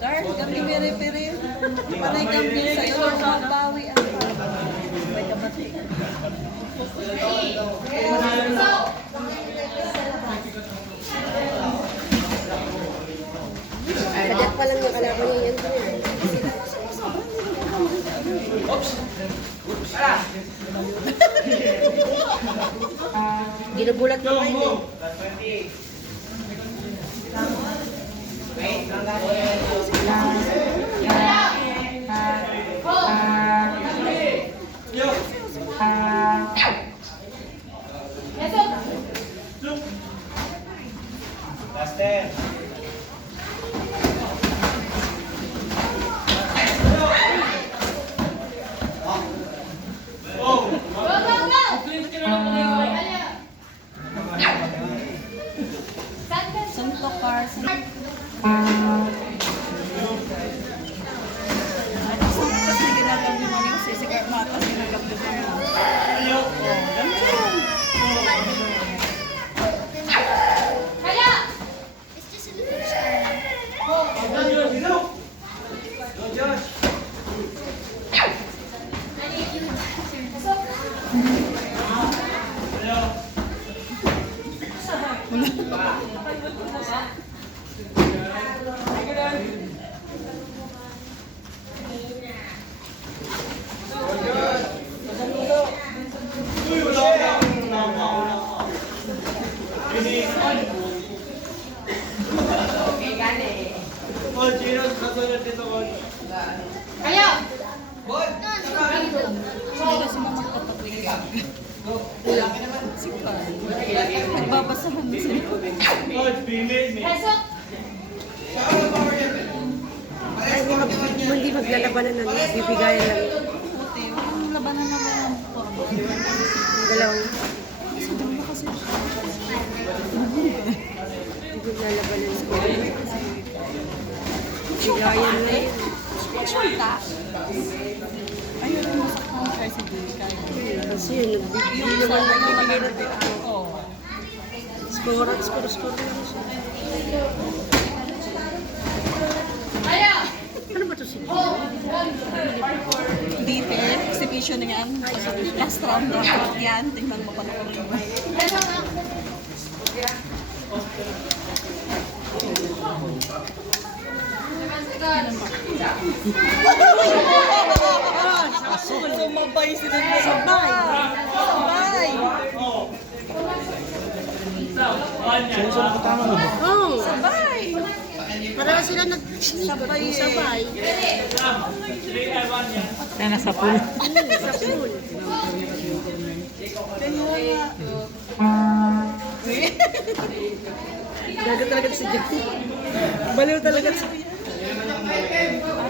Dar, kami pere-pere. Panay kami sa'yo. Magbawi ako. May kabati. Kadat pa lang yung kalaban niya yan. Oops! Ginubulat mo kayo. Last 10. Suntok cars. Kasi ginagawa mo yung sisikar mata. Sinagap din naman. Nagbabasahan mo sila. Ay, hindi maglalabanan na. Bibigayan lang. Puti, yung labanan na lang po. Dalawang. Kasi doon ba kasi? Hindi maglalabanan sa bibigayan na yun. Sure ka? Ayun yung sa counter si Jessica. Kasi yun, nagbibigay naman nagbibigay na tayo. Oo. Score lang siya. Ano ba ito si Detail, exhibition na yan. Last round dapat yan. Tingnan mo pa na kung Sumabay sila na sabay. Sabay. Sino nakatama mo? Oh, Sabay. para sila nag-sabay. Sabay. Na nasa pool. Sa pool. Kaya Gago talaga si Jack. Baliw talaga si